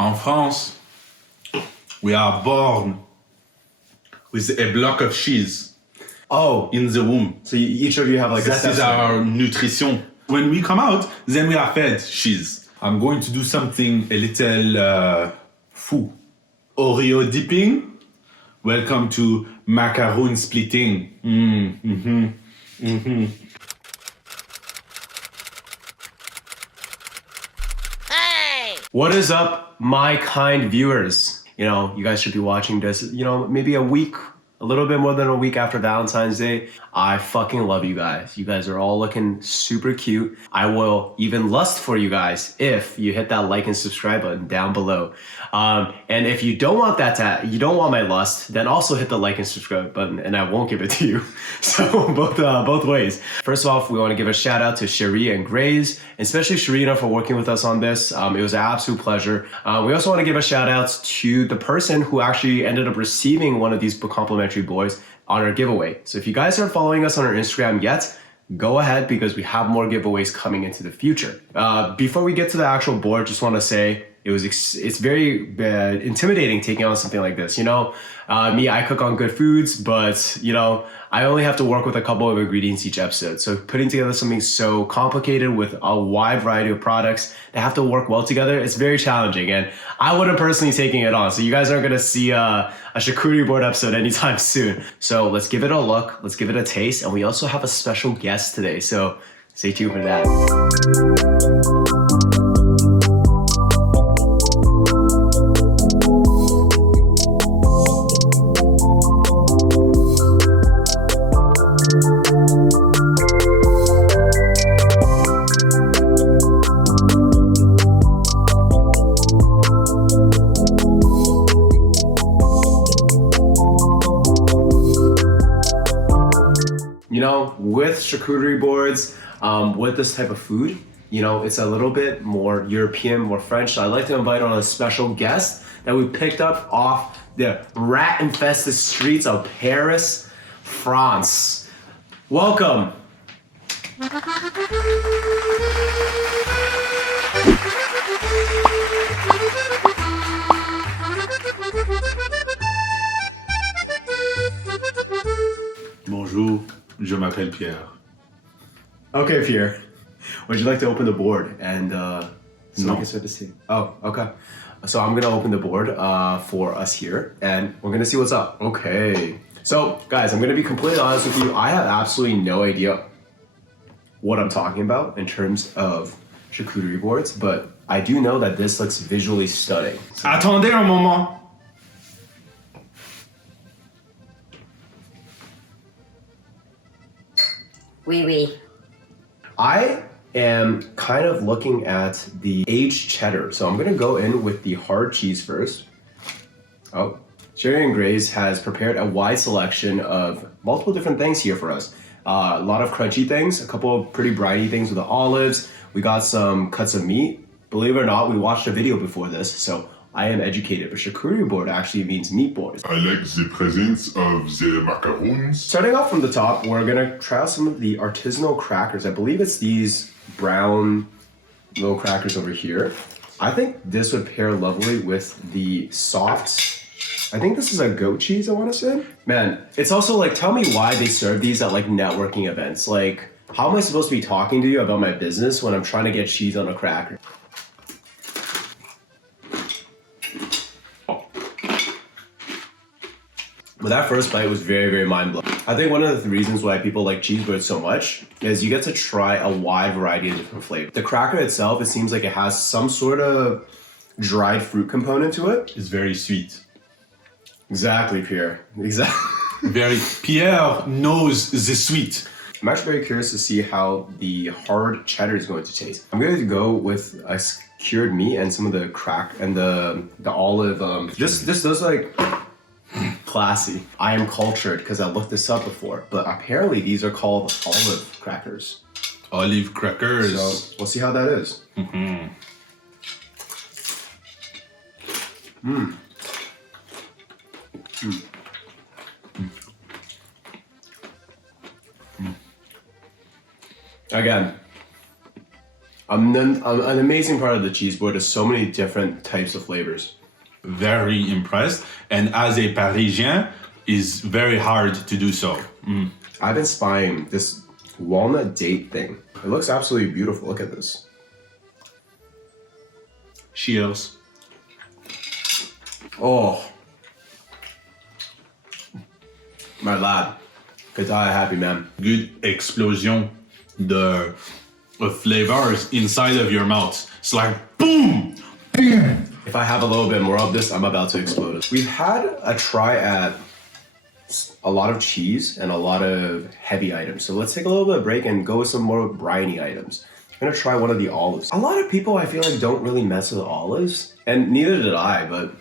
En France, we are born with a block of cheese. Oh, in the womb. So each of you have like that a is our nutrition. When we come out, then we are fed cheese. I'm going to do something a little fou. Oreo dipping. Welcome to macaroon splitting. What is up, my kind viewers? You know, you guys should be watching this, you know, maybe a little bit more than a week after Valentine's Day. I fucking love you guys. You guys are all looking super cute. I will even lust for you guys if you hit that like and subscribe button down below. And if you don't want you don't want my lust, then also hit the like and subscribe button and I won't give it to you. So both ways. First off, we want to give a shout out to Cherie and Graze, especially Cherie for working with us on this. It was an absolute pleasure. We also want to give a shout out to the person who actually ended up receiving one of these complimentary boards on our giveaway. So if you guys aren't following us on our Instagram yet, go ahead because we have more giveaways coming into the future. Before we get to the actual board, just want to say it's very intimidating taking on something like this. You know, me, I cook on good foods, but you know, I only have to work with a couple of ingredients each episode. So putting together something so complicated with a wide variety of products that have to work well together, it's very challenging. And I wouldn't personally taking it on. So you guys aren't going to see a charcuterie board episode anytime soon. So let's give it a look. Let's give it a taste. And we also have a special guest today. So stay tuned for that. You know, with charcuterie boards, with this type of food, you know, it's a little bit more European, more French. So I'd like to invite on a special guest that we picked up off the rat-infested streets of Paris, France. Welcome. Bonjour, je m'appelle Pierre. Okay, Pierre. Would you like to open the board and so No. we can start to see? Oh, okay. So I'm gonna open the board for us here, and we're gonna see what's up. Okay. So, guys, I'm gonna be completely honest with you. I have absolutely no idea what I'm talking about in terms of charcuterie boards, but I do know that this looks visually stunning. Attendez un moment. Oui, oui. I am kind of looking at the aged cheddar. So I'm gonna go in with the hard cheese first. Oh, Cherie and Graze has prepared a wide selection of multiple different things here for us. A lot of crunchy things, a couple of pretty briny things with the olives. We got some cuts of meat. Believe it or not, we watched a video before this, so I am educated, but charcuterie board actually means meat board. I like the presence of the macaroons. Starting off from the top, we're gonna try out some of the artisanal crackers. I believe it's these brown little crackers over here. I think this would pair lovely with the soft, I think this is a goat cheese, I wanna say. Man, it's also like, tell me why they serve these at like networking events. Like, how am I supposed to be talking to you about my business when I'm trying to get cheese on a cracker? But that first bite was very, very mind-blowing. I think one of the reasons why people like cheese boards so much is you get to try a wide variety of different flavors. The cracker itself, it seems like it has some sort of dried fruit component to it. It's very sweet. Exactly, Pierre. Exactly. Pierre knows the sweet. I'm actually very curious to see how the hard cheddar is going to taste. I'm going to go with a cured meat and some of the crack and the olive. This does like classy. I am cultured because I looked this up before, but apparently these are called olive crackers. Olive crackers. So we'll see how that is. Again, An amazing part of the cheese board is so many different types of flavors. Very impressed. And as a Parisien, is very hard to do so. I've been spying this walnut date thing. It looks absolutely beautiful. Look at this. Cheers. Oh. My lad. Could die a happy man. Good explosion of flavors inside of your mouth. It's like boom, boom. If I have a little bit more of this, I'm about to explode. We've had a try at a lot of cheese and a lot of heavy items. So let's take a little bit of break and go with some more briny items. I'm gonna try one of the olives. A lot of people I feel like don't really mess with olives, and neither did I, but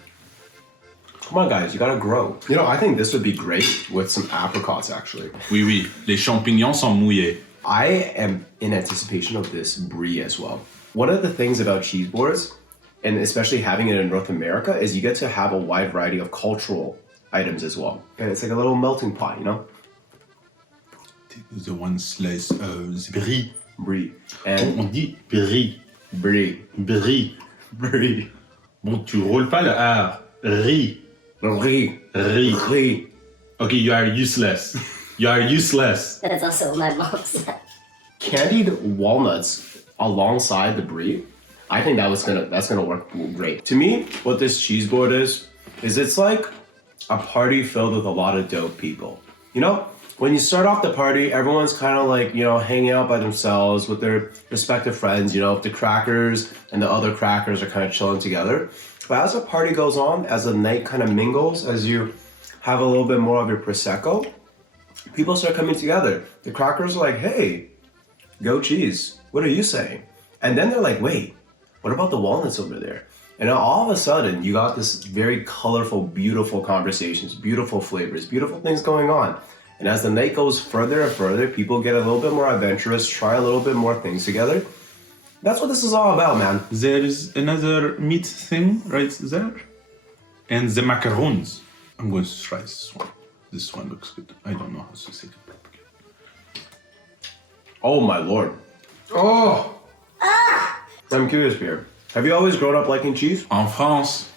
come on guys, you gotta grow. You know, I think this would be great with some apricots actually. Oui, oui, les champignons sont mouillés. I am in anticipation of this brie as well. One of the things about cheese boards, and especially having it in North America, is you get to have a wide variety of cultural items as well. And it's like a little melting pot, you know? Take the one slice of brie. Brie. And On dit brie. brie. Brie. Brie. Bon, tu roules pas le R. Riz. Brie. Riz. Brie. Okay, you are useless. You are useless. That's also what my mom said. Candied walnuts alongside the brie, I think that's gonna work great. To me, what this cheese board is it's like a party filled with a lot of dope people. You know, when you start off the party, everyone's kind of like, you know, hanging out by themselves with their respective friends, you know, the crackers and the other crackers are kind of chilling together. But as the party goes on, as the night kind of mingles, as you have a little bit more of your Prosecco, people start coming together. The crackers are like, hey, go cheese. What are you saying? And then they're like, wait, what about the walnuts over there? And then all of a sudden, you got this very colorful, beautiful conversations, beautiful flavors, beautiful things going on. And as the night goes further and further, people get a little bit more adventurous, try a little bit more things together. That's what this is all about, man. There is another meat thing right there. And the macarons. I'm going to try this one. This one looks good. I don't know how to say it properly. Oh my lord. Oh! I'm curious here. Have you always grown up liking cheese? En France,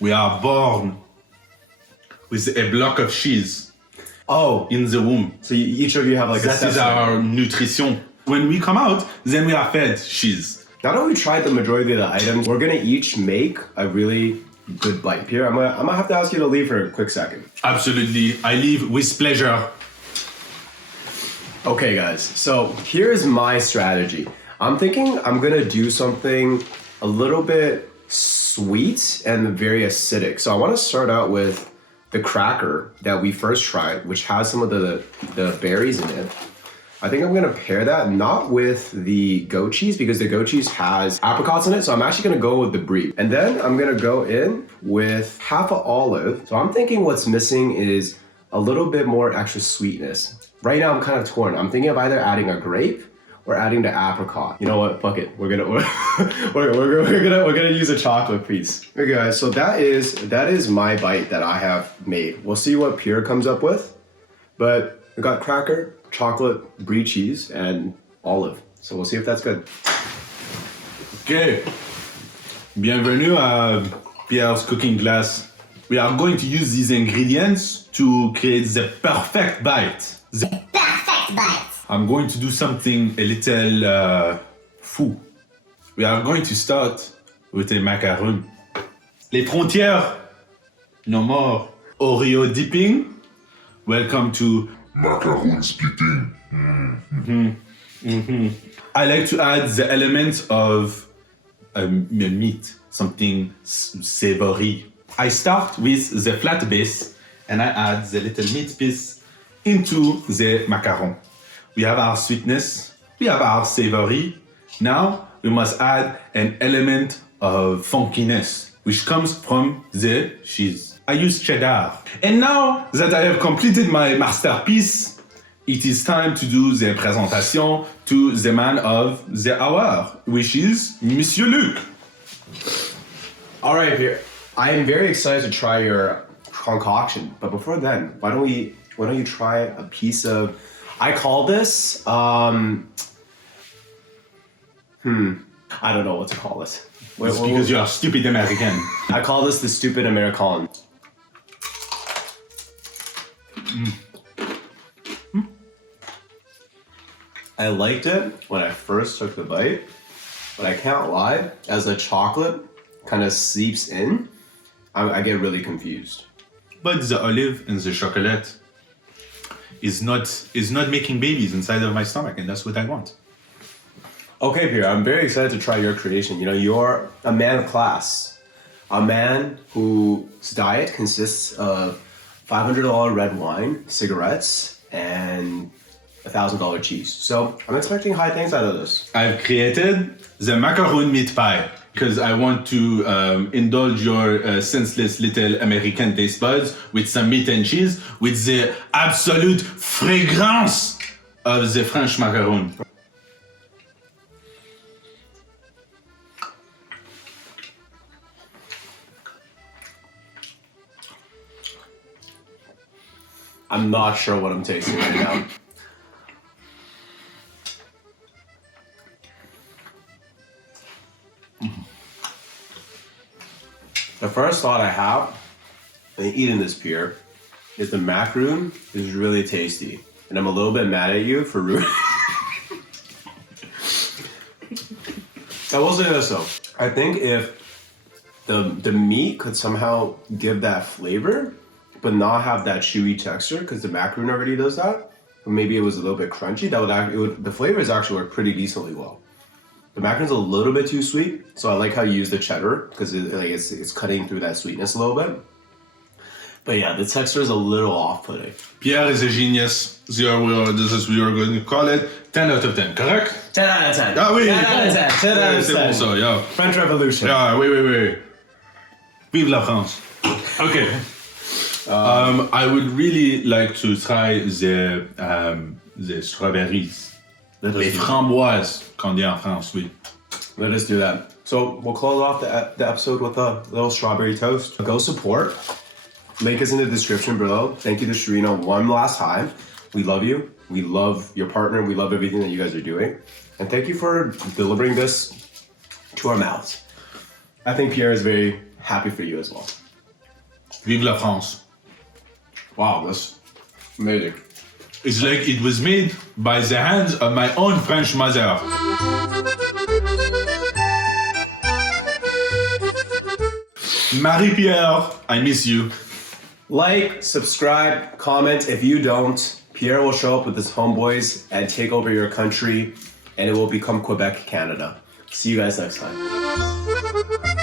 we are born with a block of cheese Oh, in the womb. so each of you have like a That is sesame. our nutrition. When we come out, then we are fed cheese. Now that we tried the majority of the items, we're gonna each make a really good bite. Pierre, I'm gonna have to ask you to leave for a quick second. Absolutely. I leave with pleasure. Okay guys, so here's my strategy. I'm thinking I'm gonna do something a little bit sweet and very acidic. So I wanna start out with the cracker that we first tried, which has some of the berries in it. I think I'm gonna pair that not with the goat cheese because the goat cheese has apricots in it. So I'm actually gonna go with the brie. And then I'm gonna go in with half an olive. So I'm thinking what's missing is a little bit more extra sweetness. Right now I'm kind of torn. I'm thinking of either adding a grape or adding the apricot. You know what? Fuck it. We're gonna use a chocolate piece. Okay guys, so that is my bite that I have made. We'll see what Pierre comes up with. But we got cracker, chocolate, brie cheese, and olive. So we'll see if that's good. Okay. Bienvenue à Pierre's cooking class. We are going to use these ingredients to create the perfect bite. The Perfect bite. I'm going to do something a little fou. We are going to start with a macaron. Les frontières, no more. Oreo dipping. Welcome to Macaron splitting. I like to add the element of meat, something savory. I start with the flat base and I add the little meat piece into the macaron. We have our sweetness, we have our savory. Now we must add an element of funkiness, which comes from the cheese. I use cheddar. And now that I have completed my masterpiece, it is time to do the presentation to the man of the hour, which is Monsieur Luc. All right, Pierre. I am very excited to try your concoction. But before then, why don't you try a piece of, I call this I don't know what to call this. It's because you're a stupid American. I call this the stupid American. I liked it when I first took the bite, but I can't lie, as the chocolate kind of seeps in, I get really confused. But the olive and the chocolate is not making babies inside of my stomach, and that's what I want. Okay, Pierre, I'm very excited to try your creation. You know, you're a man of class, a man whose diet consists of $500 red wine, cigarettes, and $1,000 cheese. So I'm expecting high things out of this. I've created the macaron meat pie because I want to indulge your senseless little American taste buds with some meat and cheese with the absolute fragrance of the French macaron. I'm not sure what I'm tasting right now. The first thought I have when eating this Pierre is the macaroon is really tasty. And I'm a little bit mad at you for ruining I will say this though. I think if the meat could somehow give that flavor, but not have that chewy texture, because the macaroon already does that, or maybe it was a little bit crunchy, the flavors actually work pretty decently well. The macaroon's a little bit too sweet, so I like how you use the cheddar, because it's cutting through that sweetness a little bit. But yeah, the texture is a little off-putting. Pierre is a genius. This is what you're going to call it. 10 out of 10, correct? 10 out of 10. Ah oui! 10 out of 10. 10 out of 10. C'est bon ça, yeah. French Revolution. Yeah, oui. Vive la France. Okay. I would really like to try the strawberries. Les framboises, qu'on dit en France, oui. Let us do that. So we'll close off the episode with a little strawberry toast. Go support. Link is in the description below. Thank you to Cherie one last time. We love you. We love your partner. We love everything that you guys are doing. And thank you for delivering this to our mouths. I think Pierre is very happy for you as well. Vive la France. Wow, that's amazing. It's like it was made by the hands of my own French mother. Marie-Pierre, I miss you. Like, subscribe, comment. If you don't, Pierre will show up with his homeboys and take over your country, and it will become Quebec, Canada. See you guys next time.